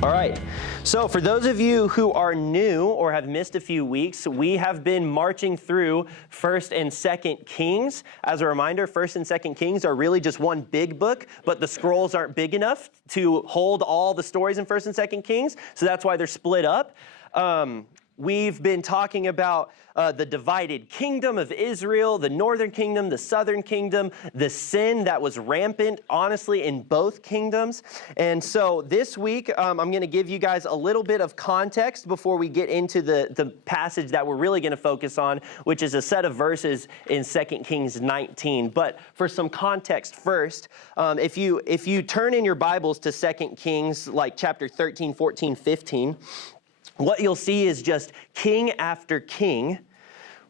All right, so for those of you who are new or have missed a few weeks, we have been marching through 1st and 2nd Kings. As a reminder, 1st and 2nd Kings are really just one big book, but the scrolls aren't big enough to hold all the stories in 1st and 2nd Kings, so that's why they're split up. We've been talking about the divided kingdom of Israel, the northern kingdom, the southern kingdom, the sin that was rampant, honestly, in both kingdoms. And so this week, I'm going to give you guys a little bit of context before we get into the passage that we're really going to focus on, which is a set of verses in 2 Kings 19. But for some context first, if you turn in your Bibles to 2 Kings, like chapter 13, 14, 15, what you'll see is just king after king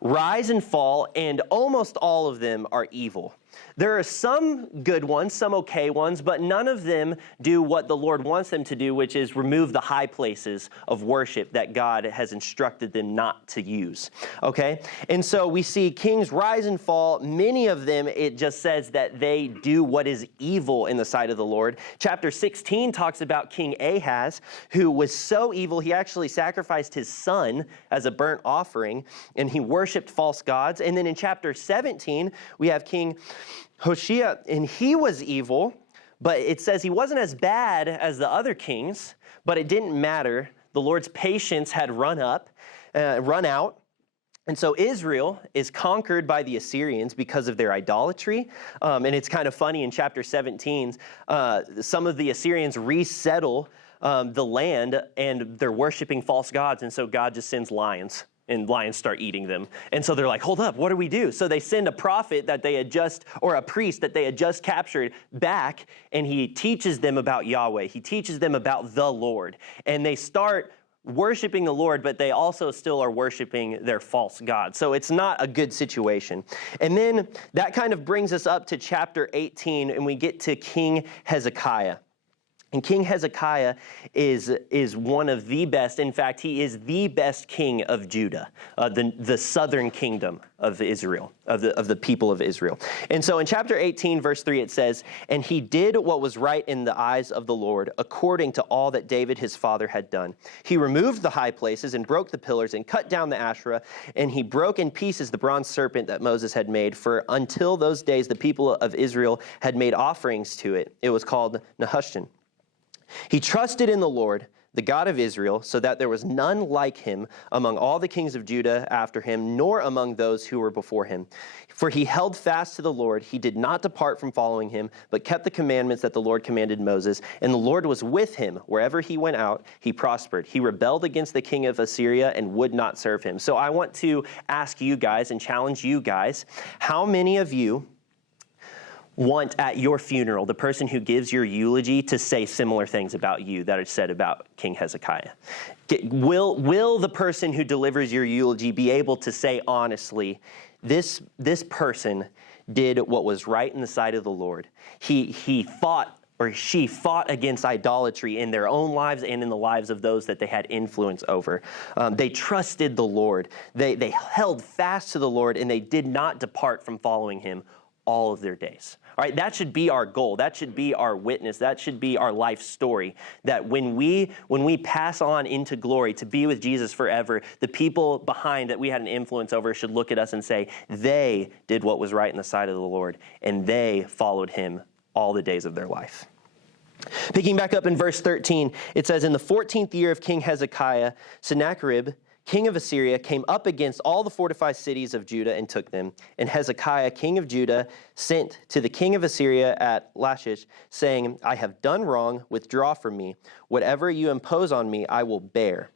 rise and fall, and almost all of them are evil. There are some good ones, some okay ones, but none of them do what the Lord wants them to do, which is remove the high places of worship that God has instructed them not to use. Okay? And so we see kings rise and fall. Many of them, it just says that they do what is evil in the sight of the Lord. Chapter 16 talks about King Ahaz, who was so evil, he actually sacrificed his son as a burnt offering, and he worshiped false gods. And then in chapter 17, we have King Hoshea, and he was evil, but it says he wasn't as bad as the other kings, but it didn't matter. The Lord's patience had run out. And so Israel is conquered by the Assyrians because of their idolatry. And it's kind of funny in chapter 17, some of the Assyrians resettle the land, and they're worshiping false gods. And so God just sends lions, and lions start eating them. And so they're like, hold up, what do we do? So they send a prophet that they had just, or a priest that they had just captured back, and he teaches them about Yahweh. He teaches them about the Lord. And they start worshiping the Lord, but they also still are worshiping their false god. So it's not a good situation. And then that kind of brings us up to chapter 18, and we get to King Hezekiah. And King Hezekiah is one of the best. In fact, he is the best king of Judah, the southern kingdom of Israel, of the people of Israel. And so in chapter 18, verse 3, it says, "And he did what was right in the eyes of the Lord, according to all that David his father had done. He removed the high places and broke the pillars and cut down the Asherah, and he broke in pieces the bronze serpent that Moses had made. For until those days, the people of Israel had made offerings to it. It was called Nehushtan. He trusted in the Lord, the God of Israel, so that there was none like him among all the kings of Judah after him, nor among those who were before him. For he held fast to the Lord. He did not depart from following him, but kept the commandments that the Lord commanded Moses. And the Lord was with him. Wherever he went out, he prospered. He rebelled against the king of Assyria and would not serve him." So I want to ask you guys and challenge you guys, how many of you want at your funeral the person who gives your eulogy to say similar things about you that are said about King Hezekiah? Will the person who delivers your eulogy be able to say honestly, this person did what was right in the sight of the Lord. He fought, or she fought, against idolatry in their own lives and in the lives of those that they had influence over. They trusted the Lord. They held fast to the Lord, and they did not depart from following him all of their days. All right, that should be our goal. That should be our witness. That should be our life story. That when we pass on into glory to be with Jesus forever, the people behind that we had an influence over should look at us and say, they did what was right in the sight of the Lord, and they followed him all the days of their life. Picking back up in verse 13, it says, "In the 14th year of King Hezekiah, Sennacherib, king of Assyria, came up against all the fortified cities of Judah and took them. And Hezekiah, king of Judah, sent to the king of Assyria at Lachish, saying, I have done wrong, withdraw from me. Whatever you impose on me, I will bear.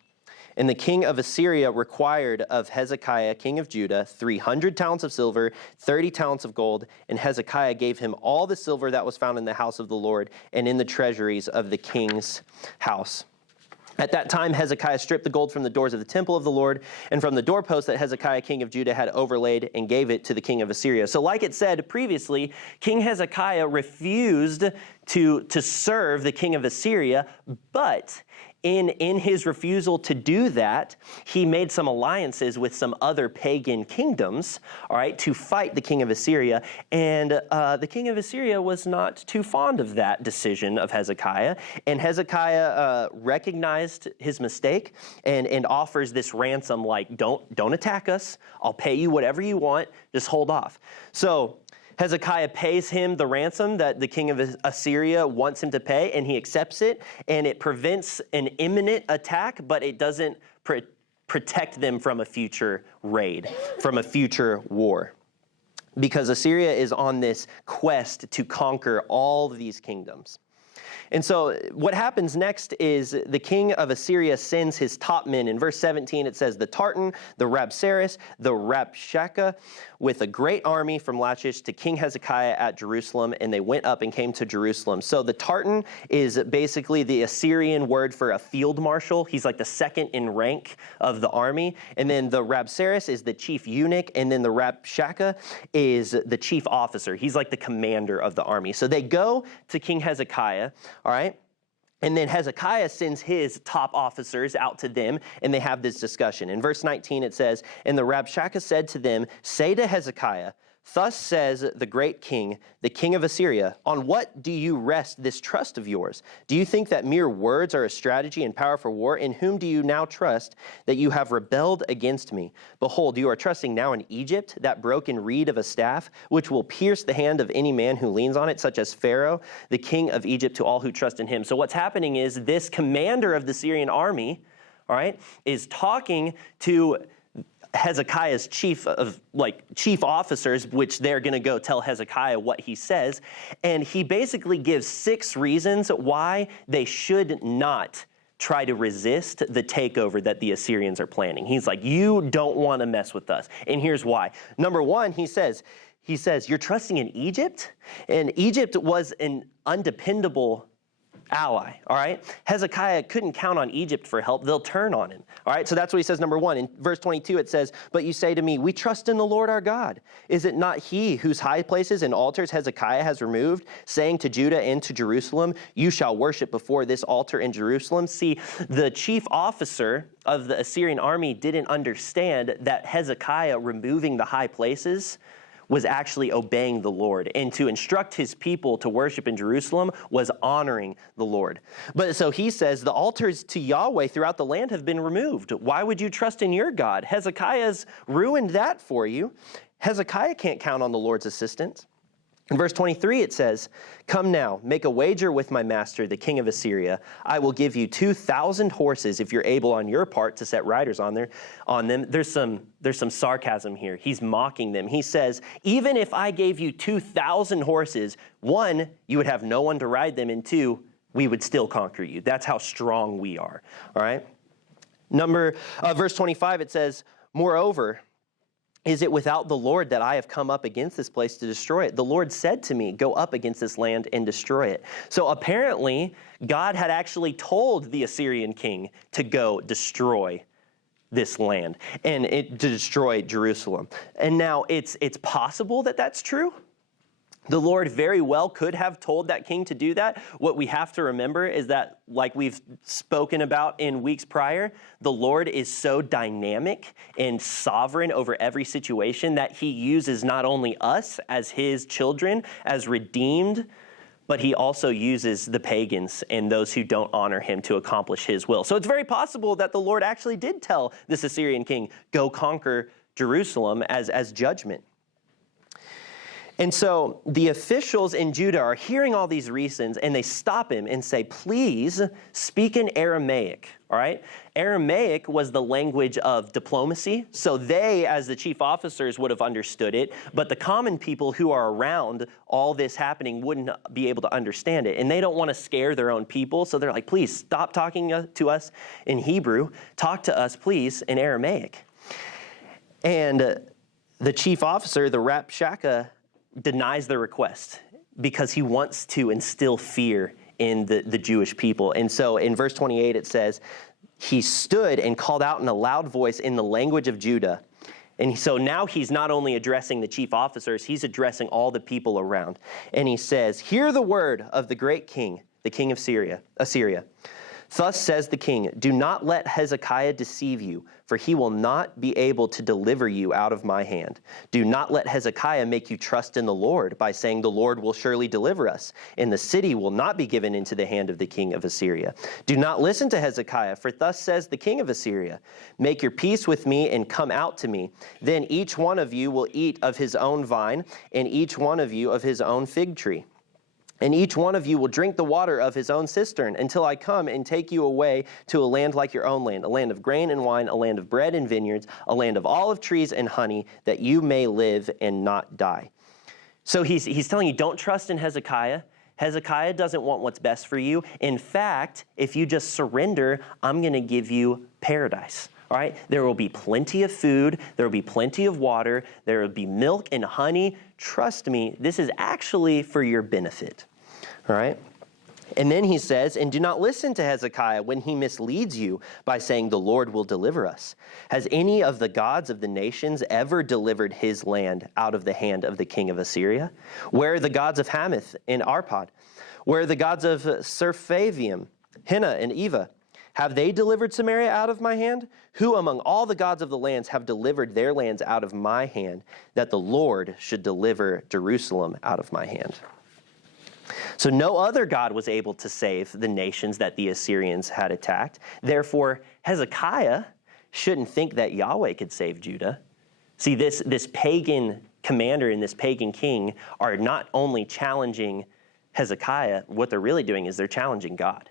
And the king of Assyria required of Hezekiah, king of Judah, 300 talents of silver, 30 talents of gold. And Hezekiah gave him all the silver that was found in the house of the Lord and in the treasuries of the king's house. At that time, Hezekiah stripped the gold from the doors of the temple of the Lord and from the doorposts that Hezekiah, king of Judah, had overlaid, and gave it to the king of Assyria." So like it said previously, King Hezekiah refused to serve the king of Assyria, but in his refusal to do that, he made some alliances with some other pagan kingdoms, all right, to fight the king of Assyria. And the king of Assyria was not too fond of that decision of Hezekiah. And Hezekiah recognized his mistake and offers this ransom, like, don't attack us. I'll pay you whatever you want. Just hold off. So Hezekiah pays him the ransom that the king of Assyria wants him to pay, and he accepts it, and it prevents an imminent attack, but it doesn't protect them from a future raid, from a future war. Because Assyria is on this quest to conquer all these kingdoms. And so what happens next is the king of Assyria sends his top men. In verse 17, it says, the Tartan, the Rabsaris, the Rabshakeh, with a great army from Lachish to King Hezekiah at Jerusalem, and they went up and came to Jerusalem. So the Tartan is basically the Assyrian word for a field marshal. He's like the second in rank of the army. And then the Rabsaris is the chief eunuch, and then the Rabshakeh is the chief officer. He's like the commander of the army. So they go to King Hezekiah, all right? And then Hezekiah sends his top officers out to them, and they have this discussion. In verse 19, it says, and the Rabshakeh said to them, say to Hezekiah, thus says the great king, the king of Assyria, on what do you rest this trust of yours? Do you think that mere words are a strategy and power for war? In whom do you now trust that you have rebelled against me? Behold, you are trusting now in Egypt, that broken reed of a staff, which will pierce the hand of any man who leans on it, such as Pharaoh, the king of Egypt, to all who trust in him. So what's happening is this commander of the Syrian army, all right, is talking to Hezekiah's chief officers, which they're going to go tell Hezekiah what he says. And he basically gives 6 reasons why they should not try to resist the takeover that the Assyrians are planning. He's like, you don't want to mess with us. And here's why. Number 1, he says, you're trusting in Egypt? And Egypt was an undependable ally, all right? Hezekiah couldn't count on Egypt for help. They'll turn on him, all right? So that's what he says, number 1. In verse 22, it says, but you say to me, we trust in the Lord our God. Is it not he whose high places and altars Hezekiah has removed, saying to Judah and to Jerusalem, you shall worship before this altar in Jerusalem? See, the chief officer of the Assyrian army didn't understand that Hezekiah removing the high places was actually obeying the Lord. And to instruct his people to worship in Jerusalem was honoring the Lord. But so he says, the altars to Yahweh throughout the land have been removed. Why would you trust in your God? Hezekiah's ruined that for you. Hezekiah can't count on the Lord's assistance. In verse 23, it says, come now, make a wager with my master, the king of Assyria. I will give you 2,000 horses if you're able on your part to set riders on them. There's some sarcasm here. He's mocking them. He says, even if I gave you 2,000 horses, 1, you would have no one to ride them, and 2, we would still conquer you. That's how strong we are, all right? Verse 25, it says, moreover, is it without the Lord that I have come up against this place to destroy it? The Lord said to me, go up against this land and destroy it. So apparently, God had actually told the Assyrian king to go destroy this land and to destroy Jerusalem. And now it's possible that that's true. The Lord very well could have told that king to do that. What we have to remember is that, like we've spoken about in weeks prior, the Lord is so dynamic and sovereign over every situation that he uses not only us as his children, as redeemed, but he also uses the pagans and those who don't honor him to accomplish his will. So it's very possible that the Lord actually did tell this Assyrian king, go conquer Jerusalem as judgment. And so the officials in Judah are hearing all these reasons, and they stop him and say, please speak in Aramaic, all right? Aramaic was the language of diplomacy, so they, as the chief officers, would have understood it, but the common people who are around all this happening wouldn't be able to understand it, and they don't want to scare their own people, so they're like, please stop talking to us in Hebrew, talk to us, please, in Aramaic. And the chief officer, the Rabshakeh, denies the request because he wants to instill fear in the Jewish people. And so in verse 28, it says, he stood and called out in a loud voice in the language of Judah. And so now he's not only addressing the chief officers, he's addressing all the people around. And he says, hear the word of the great king, the king of Assyria. Thus says the king, do not let Hezekiah deceive you, for he will not be able to deliver you out of my hand. Do not let Hezekiah make you trust in the Lord by saying, the Lord will surely deliver us, and the city will not be given into the hand of the king of Assyria. Do not listen to Hezekiah, for thus says the king of Assyria, make your peace with me and come out to me. Then each one of you will eat of his own vine, and each one of you of his own fig tree. And each one of you will drink the water of his own cistern until I come and take you away to a land like your own land, a land of grain and wine, a land of bread and vineyards, a land of olive trees and honey, that you may live and not die. So he's telling you, don't trust in Hezekiah. Hezekiah doesn't want what's best for you. In fact, if you just surrender, I'm going to give you paradise. All right? There will be plenty of food. There will be plenty of water. There will be milk and honey. Trust me, this is actually for your benefit. All right? And then he says, and do not listen to Hezekiah when he misleads you by saying, the Lord will deliver us. Has any of the gods of the nations ever delivered his land out of the hand of the king of Assyria? Where are the gods of Hamath and Arpad? Where are the gods of Sepharvaim, Hena, and Eva? Have they delivered Samaria out of my hand? Who among all the gods of the lands have delivered their lands out of my hand, that the Lord should deliver Jerusalem out of my hand? So no other god was able to save the nations that the Assyrians had attacked. Therefore, Hezekiah shouldn't think that Yahweh could save Judah. See, this pagan commander and this pagan king are not only challenging Hezekiah, what they're really doing is they're challenging God.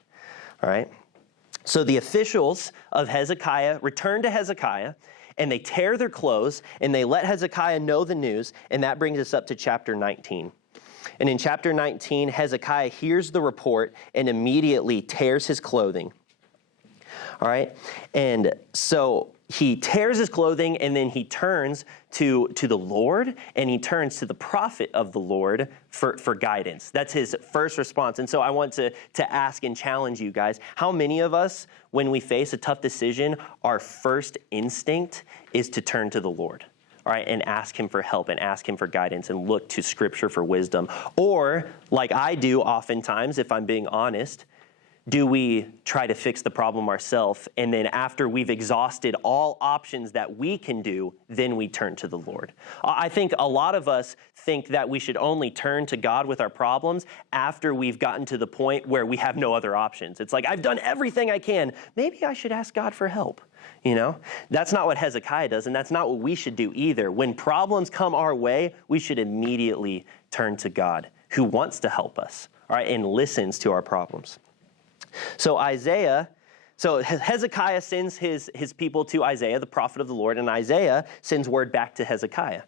All right? So the officials of Hezekiah return to Hezekiah, and they tear their clothes, and they let Hezekiah know the news, and that brings us up to chapter 19. And in chapter 19, Hezekiah hears the report and immediately tears his clothing. All right? And so he tears his clothing, and then he turns to the Lord, and he turns to the prophet of the Lord for guidance. That's his first response. And so I want to ask and challenge you guys, how many of us, when we face a tough decision, our first instinct is to turn to the Lord? All right, and ask him for help and ask him for guidance and look to Scripture for wisdom. Or, like I do oftentimes, if I'm being honest, do we try to fix the problem ourselves, and then after we've exhausted all options that we can do, then we turn to the Lord? I think a lot of us think that we should only turn to God with our problems after we've gotten to the point where we have no other options. It's like, I've done everything I can. Maybe I should ask God for help. You know, that's not what Hezekiah does, and that's not what we should do either. When problems come our way, we should immediately turn to God, who wants to help us, all right, and listens to our problems. So Hezekiah sends his people to Isaiah, the prophet of the Lord, and Isaiah sends word back to Hezekiah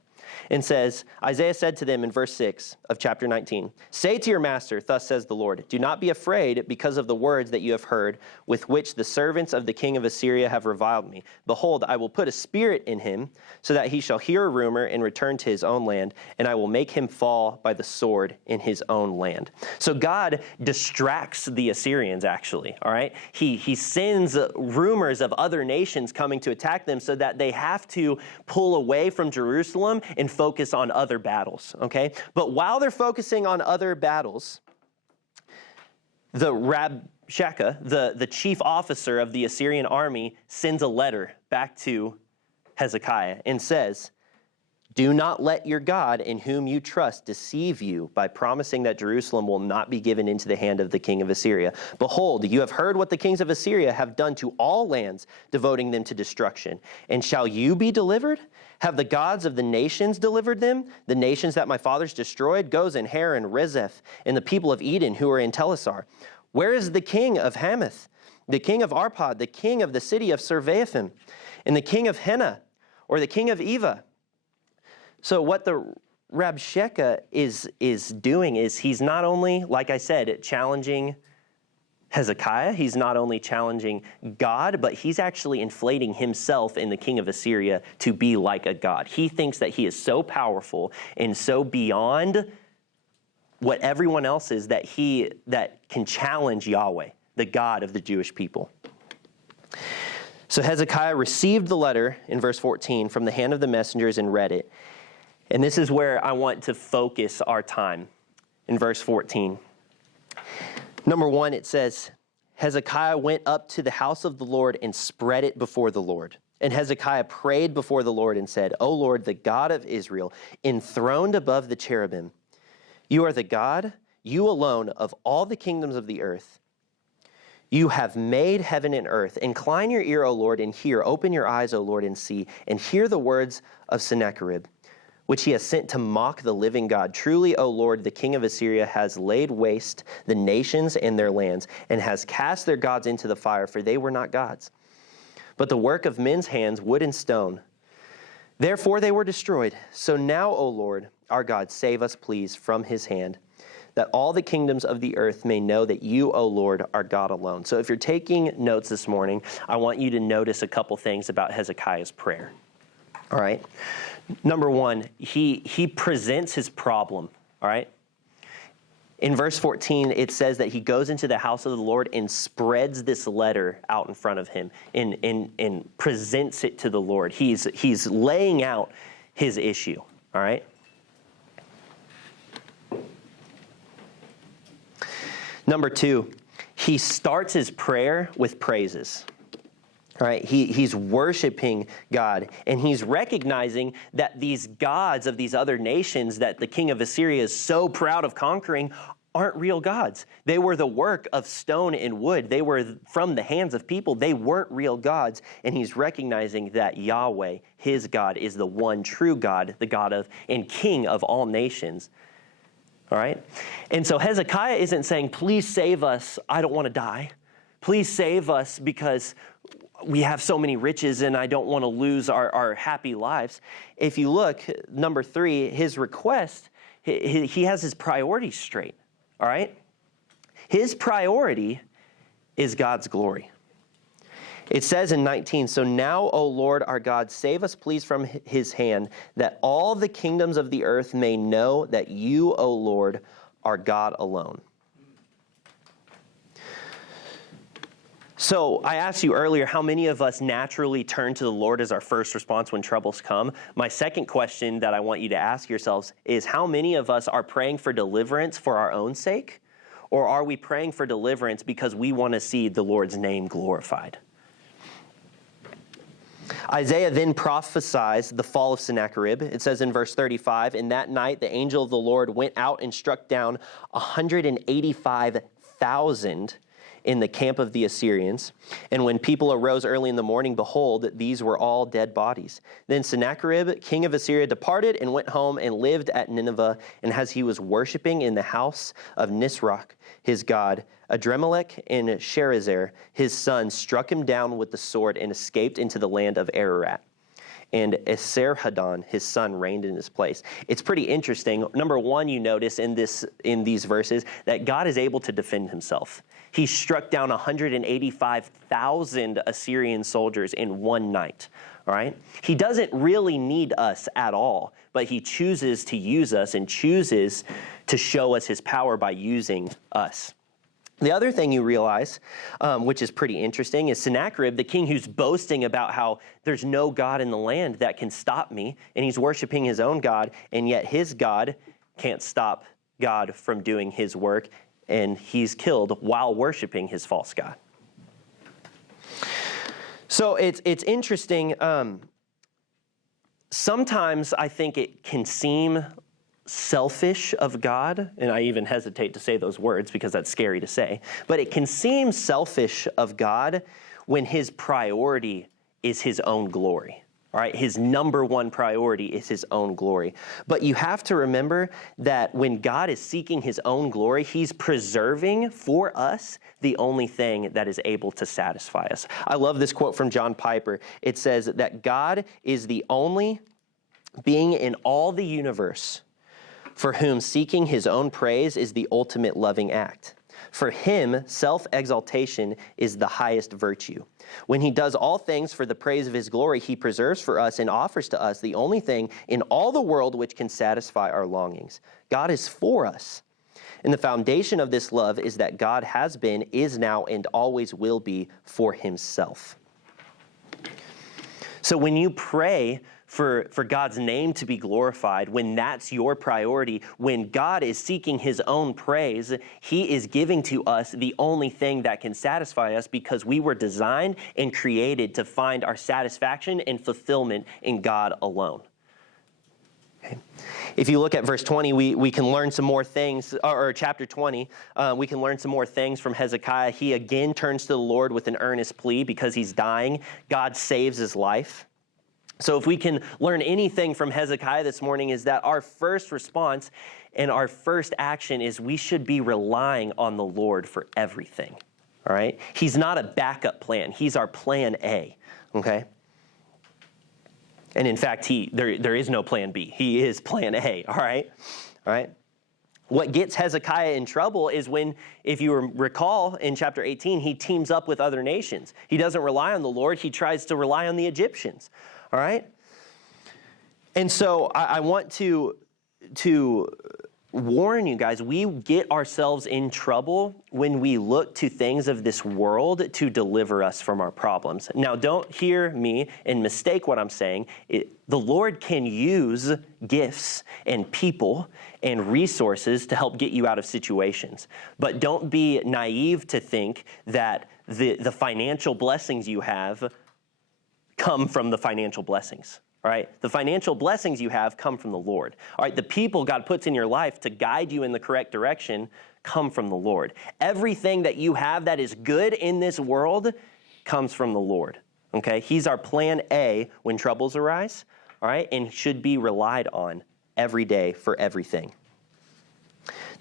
and says, Isaiah said to them in verse 6 of chapter 19, say to your master, thus says the Lord, do not be afraid because of the words that you have heard, with which the servants of the king of Assyria have reviled me. Behold, I will put a spirit in him, so that he shall hear a rumor and return to his own land, and I will make him fall by the sword in his own land. So God distracts the Assyrians, actually, all right? He sends rumors of other nations coming to attack them so that they have to pull away from Jerusalem and focus on other battles, okay? But while they're focusing on other battles, the Rabshakeh, the chief officer of the Assyrian army, sends a letter back to Hezekiah and says, do not let your God in whom you trust deceive you by promising that Jerusalem will not be given into the hand of the king of Assyria. Behold, you have heard what the kings of Assyria have done to all lands, devoting them to destruction. And shall you be delivered? Have the gods of the nations delivered them? The nations that my fathers destroyed, Gozan, Haran, Rezeph, and the people of Eden who are in Telassar. Where is the king of Hamath, the king of Arpad, the king of the city of Sepharvaim, and the king of Hena, or the king of Eva? So what the Rabshakeh is doing is he's not only, like I said, challenging Hezekiah, he's not only challenging God, but he's actually inflating himself and the king of Assyria to be like a god. He thinks that he is so powerful and so beyond what everyone else is that can challenge Yahweh, the God of the Jewish people. So Hezekiah received the letter in verse 14 from the hand of the messengers and read it. And this is where I want to focus our time in verse 14. Number one, it says, Hezekiah went up to the house of the Lord and spread it before the Lord. And Hezekiah prayed before the Lord and said, O Lord, the God of Israel, enthroned above the cherubim, you are the God, you alone, of all the kingdoms of the earth. You have made heaven and earth. Incline your ear, O Lord, and hear. Open your eyes, O Lord, and see. And hear the words of Sennacherib, which he has sent to mock the living God. Truly, O Lord, the king of Assyria has laid waste the nations and their lands, and has cast their gods into the fire, for they were not gods, but the work of men's hands, wood and stone. Therefore they were destroyed. So now, O Lord, our God, save us, please, from his hand, that all the kingdoms of the earth may know that you, O Lord, are God alone. So if you're taking notes this morning, I want you to notice a couple things about Hezekiah's prayer. All right. Number one, he presents his problem. All right. In verse 14, it says that he goes into the house of the Lord and spreads this letter out in front of him and presents it to the Lord. He's laying out his issue. All right. Number two, he starts his prayer with praises. All right, he's worshiping God, and he's recognizing that these gods of these other nations that the king of Assyria is so proud of conquering aren't real gods. They were the work of stone and wood. They were from the hands of people. They weren't real gods, and he's recognizing that Yahweh, his God, is the one true God, the God of and king of all nations. All right? And so Hezekiah isn't saying, please save us, I don't want to die. Please save us because we have so many riches and I don't want to lose our happy lives. If you look, number 3, his request, he has his priorities straight. All right? His priority is God's glory. It says in 19, so now, O Lord our God, save us please from his hand, that all the kingdoms of the earth may know that you, O Lord, are God alone. So I asked you earlier, how many of us naturally turn to the Lord as our first response when troubles come? My second question that I want you to ask yourselves is, how many of us are praying for deliverance for our own sake? Or are we praying for deliverance because we want to see the Lord's name glorified? Isaiah then prophesies the fall of Sennacherib. It says in verse 35, in that night the angel of the Lord went out and struck down 185,000 in the camp of the Assyrians. And when people arose early in the morning, behold, these were all dead bodies. Then Sennacherib, king of Assyria, departed and went home and lived at Nineveh. And as he was worshiping in the house of Nisroch, his god, Adremelech and Sharezer, his son, struck him down with the sword and escaped into the land of Ararat. And Esarhaddon, his son, reigned in his place. It's pretty interesting. Number one, you notice in these verses that God is able to defend himself. He struck down 185,000 Assyrian soldiers in one night. All right? He doesn't really need us at all, but he chooses to use us and chooses to show us his power by using us. The other thing you realize, which is pretty interesting, is Sennacherib, the king who's boasting about how there's no God in the land that can stop me, and he's worshiping his own God, and yet his God can't stop God from doing his work, and he's killed while worshiping his false god. So it's interesting. Sometimes I think it can seem selfish of God, and I even hesitate to say those words because that's scary to say, but it can seem selfish of God when his priority is his own glory. All right, his number one priority is his own glory. But you have to remember that when God is seeking his own glory, he's preserving for us the only thing that is able to satisfy us. I love this quote from John Piper. It says that God is the only being in all the universe for whom seeking his own praise is the ultimate loving act. For him, self-exaltation is the highest virtue. When he does all things for the praise of his glory, he preserves for us and offers to us the only thing in all the world which can satisfy our longings. God is for us. And the foundation of this love is that God has been, is now, and always will be for himself. So when you pray for God's name to be glorified, when that's your priority, when God is seeking his own praise, he is giving to us the only thing that can satisfy us, because we were designed and created to find our satisfaction and fulfillment in God alone. Okay. If you look at verse 20, we can learn some more things, or chapter 20, we can learn some more things from Hezekiah. He again turns to the Lord with an earnest plea because he's dying. God saves his life. So if we can learn anything from Hezekiah this morning, is that our first response and our first action is we should be relying on the Lord for everything, all right? He's not a backup plan. He's our plan A, okay? And in fact, there is no plan B. He is plan A, all right? All right? What gets Hezekiah in trouble is when, if you recall in chapter 18, he teams up with other nations. He doesn't rely on the Lord. He tries to rely on the Egyptians, all right? And so I want to warn you guys, we get ourselves in trouble when we look to things of this world to deliver us from our problems. Now, don't hear me and mistake what I'm saying. The Lord can use gifts and people and resources to help get you out of situations. But don't be naive to think that the financial blessings you have come from the financial blessings. All right, the financial blessings you have come from the Lord. All right, the people God puts in your life to guide you in the correct direction come from the Lord. Everything that you have that is good in this world comes from the Lord. Okay, he's our plan A when troubles arise, all right, and should be relied on every day for everything.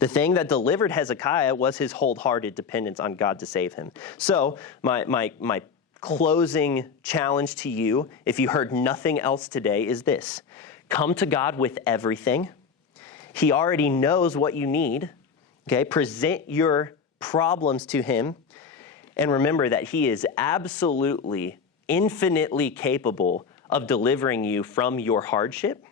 The thing that delivered Hezekiah was his wholehearted dependence on God to save him. So my closing challenge to you, if you heard nothing else today, is this: come to God with everything. He already knows what you need. Okay, present your problems to him, and remember that he is absolutely, infinitely capable of delivering you from your hardship.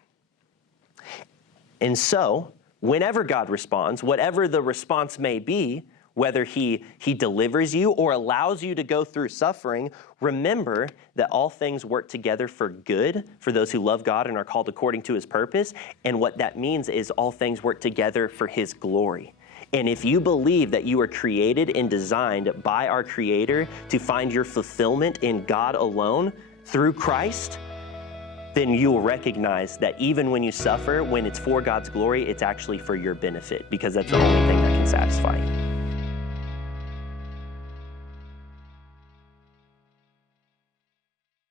And so, whenever God responds, whatever the response may be, whether he delivers you or allows you to go through suffering, remember that all things work together for good for those who love God and are called according to his purpose. And what that means is all things work together for his glory. And if you believe that you are created and designed by our Creator to find your fulfillment in God alone through Christ, then you will recognize that even when you suffer, when it's for God's glory, it's actually for your benefit, because that's the only thing that can satisfy you.